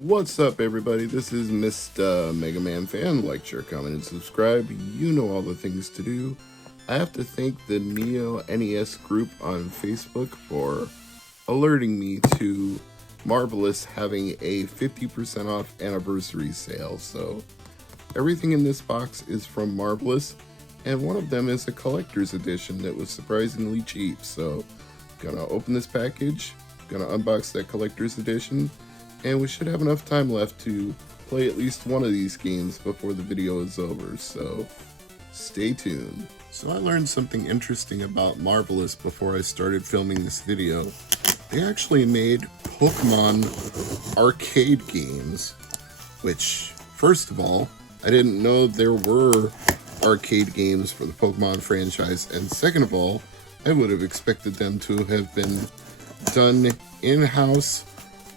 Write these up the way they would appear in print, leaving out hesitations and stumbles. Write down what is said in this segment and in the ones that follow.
What's up, everybody? This is Mr. MegaManFan. Like, share, comment, and subscribe. You know all the things to do. I have to thank the Neo NES group on Facebook for alerting me to Marvelous having a 50% off anniversary sale. So, everything in this box is from Marvelous, and one of them is a collector's edition that was surprisingly cheap. So, gonna open this package, gonna unbox that collector's edition, and we should have enough time left to play at least one of these games before the video is over, so stay tuned. So I learned something interesting about Marvelous before I started filming this video. They actually made Pokemon arcade games, which, first of all, I didn't know there were arcade games for the Pokemon franchise, and second of all, I would have expected them to have been done in-house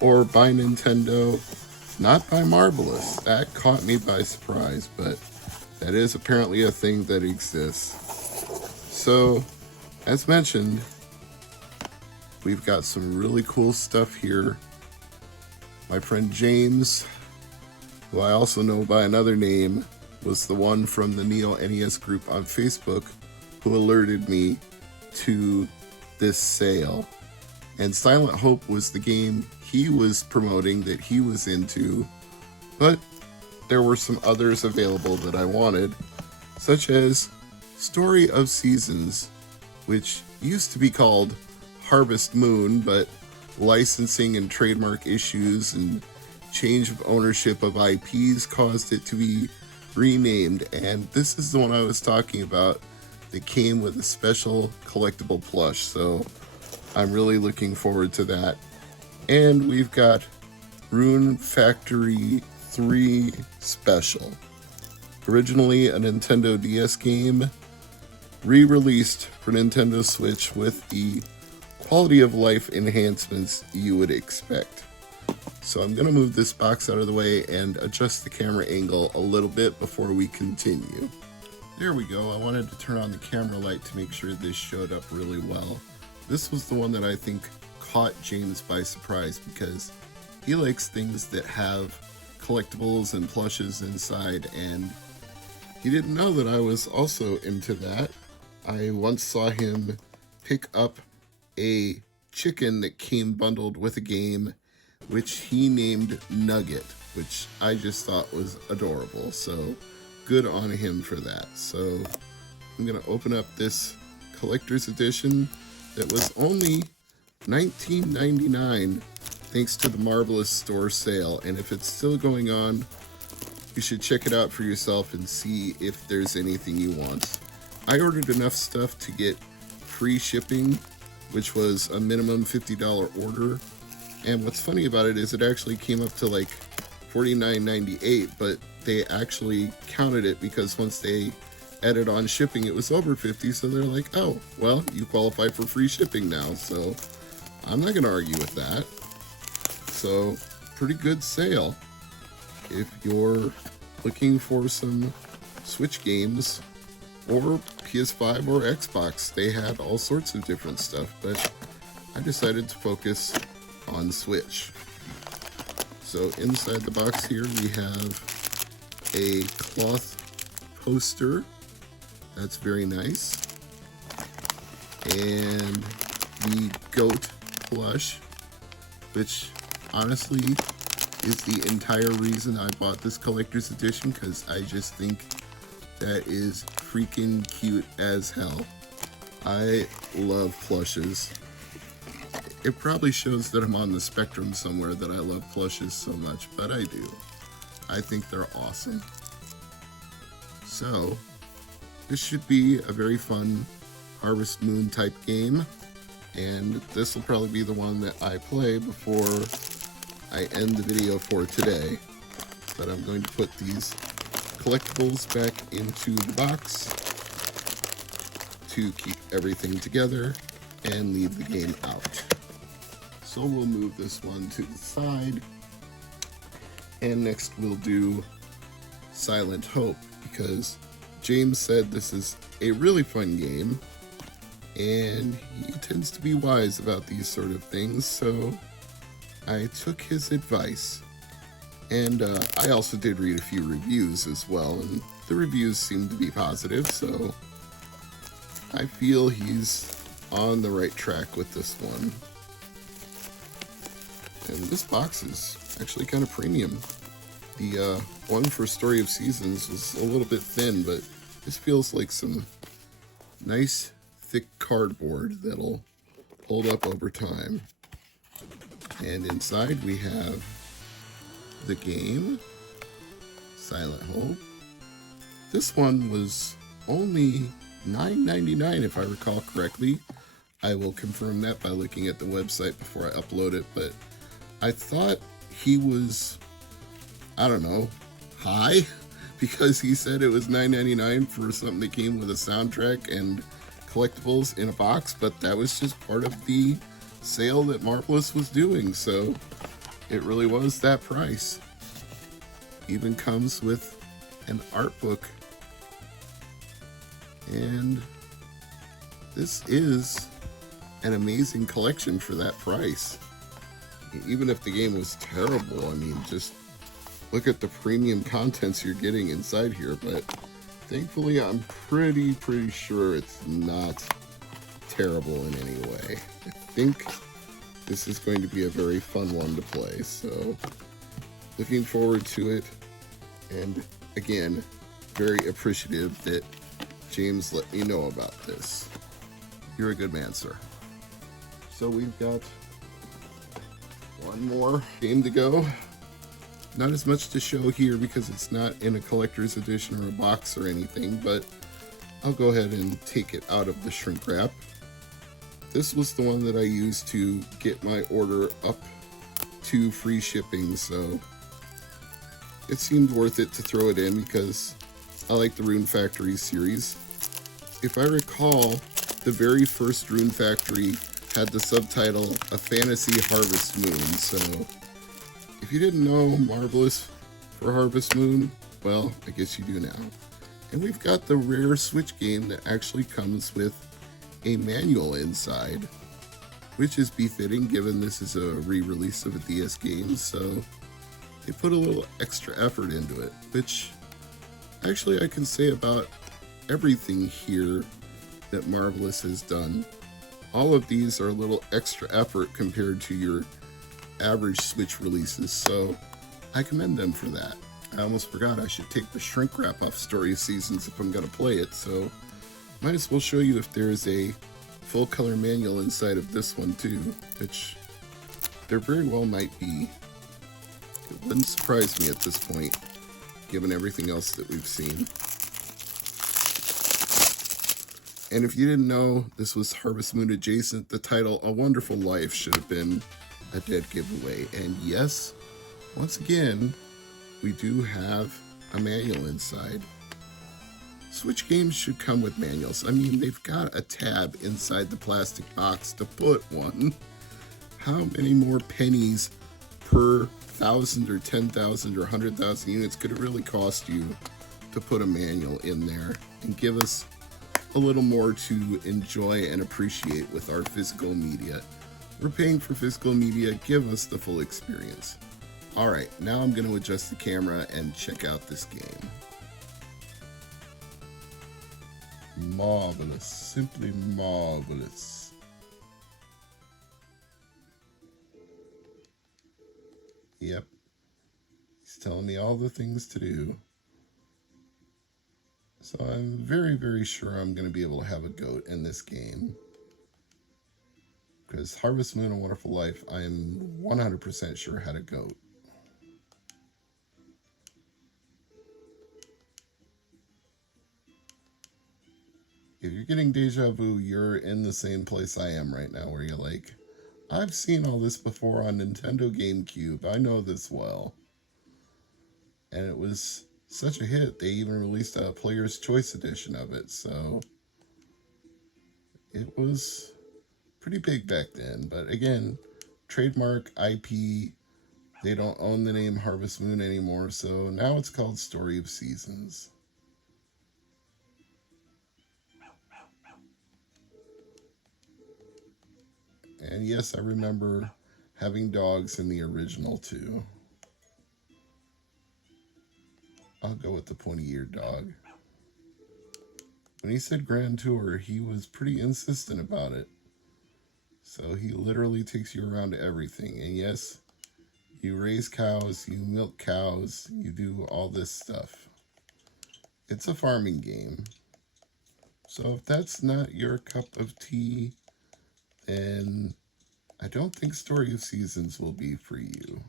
or by Nintendo, not by Marvelous. That caught me by surprise, but that is apparently a thing that exists. So, as mentioned, we've got some really cool stuff here. My friend James, who I also know by another name, was the one from the Neo NES group on Facebook who alerted me to this sale. And Silent Hope was the game he was promoting that he was into, but there were some others available that I wanted, such as Story of Seasons, which used to be called Harvest Moon, but licensing and trademark issues and change of ownership of IPs caused it to be renamed, and this is the one I was talking about that came with a special collectible plush, so I'm really looking forward to that. And we've got Rune Factory 3 Special. Originally a Nintendo DS game, re-released for Nintendo Switch with the quality of life enhancements you would expect. So I'm going to move this box out of the way and adjust the camera angle a little bit before we continue. There we go. I wanted to turn on the camera light to make sure this showed up really well. This was the one that I think caught James by surprise because he likes things that have collectibles and plushes inside, and he didn't know that I was also into that. I once saw him pick up a chicken that came bundled with a game which he named Nugget, which I just thought was adorable, so good on him for that. So I'm gonna open up this collector's edition that was only $19.99 thanks to the Marvelous store sale, and if it's still going on, you should check it out for yourself and see if there's anything you want. I ordered enough stuff to get free shipping, which was a minimum $50 order, and what's funny about it is it actually came up to like $49.98, but they actually counted it because once they added on shipping it was over 50, so they're like, oh, well, you qualify for free shipping now, so I'm not gonna argue with that. So pretty good sale if you're looking for some Switch games or PS5 or Xbox. They had all sorts of different stuff, but I decided to focus on Switch. So inside the box here we have a cloth poster. That's very nice. And the goat plush, which honestly is the entire reason I bought this collector's edition, because I just think that is freaking cute as hell. I love plushes. It probably shows that I'm on the spectrum somewhere that I love plushes so much, but I do. I think they're awesome. So this should be a very fun Harvest Moon type game, and this will probably be the one that I play before I end the video for today. But I'm going to put these collectibles back into the box to keep everything together and leave the game out. So we'll move this one to the side, and next we'll do Silent Hope, because James said this is a really fun game, and he tends to be wise about these sort of things, so I took his advice And I also did read a few reviews as well, and the reviews seem to be positive, so I feel he's on the right track with this one. And this box is actually kind of premium. The one for Story of Seasons was a little bit thin, but this feels like some nice thick cardboard that'll hold up over time. And inside we have the game, Silent Hope. This one was only $9.99 if I recall correctly. I will confirm that by looking at the website before I upload it, but I thought he was, I don't know, high, because he said it was $9.99 for something that came with a soundtrack and collectibles in a box, but that was just part of the sale that Marvelous was doing, so it really was that price. Even comes with an art book, and this is an amazing collection for that price. Even if the game was terrible, I mean, just look at the premium contents you're getting inside here, but thankfully I'm pretty sure it's not terrible in any way. I think this is going to be a very fun one to play, so looking forward to it, and again, very appreciative that James let me know about this. You're a good man, sir. So we've got one more game to go. Not as much to show here because it's not in a collector's edition or a box or anything, but I'll go ahead and take it out of the shrink wrap. This was the one that I used to get my order up to free shipping, so it seemed worth it to throw it in because I like the Rune Factory series. If I recall, the very first Rune Factory had the subtitle A Fantasy Harvest Moon, so if you didn't know Marvelous for Harvest Moon, well, I guess you do now. And we've got the rare Switch game that actually comes with a manual inside, which is befitting given this is a re-release of a DS game, so they put a little extra effort into it, which actually I can say about everything here that Marvelous has done. All of these are a little extra effort compared to your average Switch releases, so I commend them for that. I almost forgot I should take the shrink wrap off Story of Seasons if I'm going to play it, so might as well show you if there's a full color manual inside of this one too, which there very well might be. It wouldn't surprise me at this point, given everything else that we've seen. And if you didn't know this was Harvest Moon adjacent, the title A Wonderful Life should have been a dead giveaway. And yes, once again, we do have a manual inside. Switch games should come with manuals. I mean, they've got a tab inside the plastic box to put one. How many more pennies per 1,000 or 10,000 or 100,000 units could it really cost you to put a manual in there and give us a little more to enjoy and appreciate with our physical media? We're paying for physical media, give us the full experience. Alright, now I'm going to adjust the camera and check out this game. Marvelous, simply marvelous. Yep, he's telling me all the things to do. So I'm very sure I'm going to be able to have a goat in this game. Because Harvest Moon, A Wonderful Life, I'm 100% sure had a goat. If you're getting deja vu, you're in the same place I am right now, where you're like, I've seen all this before on Nintendo GameCube. I know this well. And it was such a hit, they even released a Player's Choice edition of it, so it was pretty big back then. But again, trademark IP, they don't own the name Harvest Moon anymore, so now it's called Story of Seasons. And yes, I remember having dogs in the original too. I'll go with the pointy-eared dog. When he said Grand Tour, he was pretty insistent about it. So he literally takes you around to everything. And yes, you raise cows, you milk cows, you do all this stuff. It's a farming game. So if that's not your cup of tea, then I don't think Story of Seasons will be for you.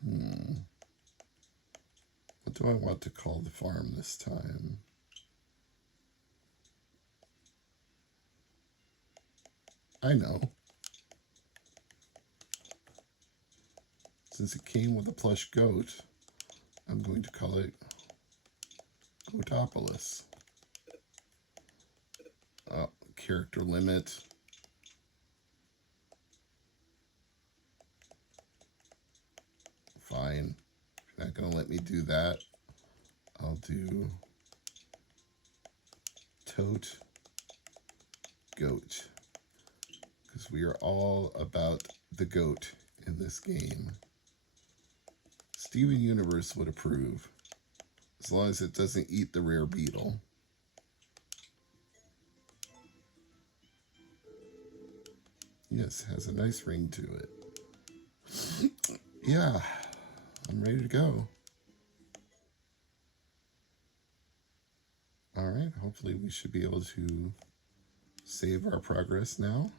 No. What do I want to call the farm this time? I know. Since it came with a plush goat, I'm going to call it Goatopolis. Character limit. Fine. If you're not going to let me do that, I'll do Tote Goat. Because we are all about the goat in this game. Steven Universe would approve, as long as it doesn't eat the rare beetle. Yes, has a nice ring to it. Yeah, I'm ready to go. All right, hopefully we should be able to save our progress now.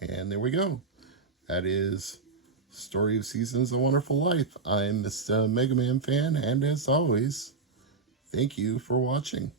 And there we go. That is Story of Seasons, A Wonderful Life. I'm Mr. MegaManFan, and as always, thank you for watching.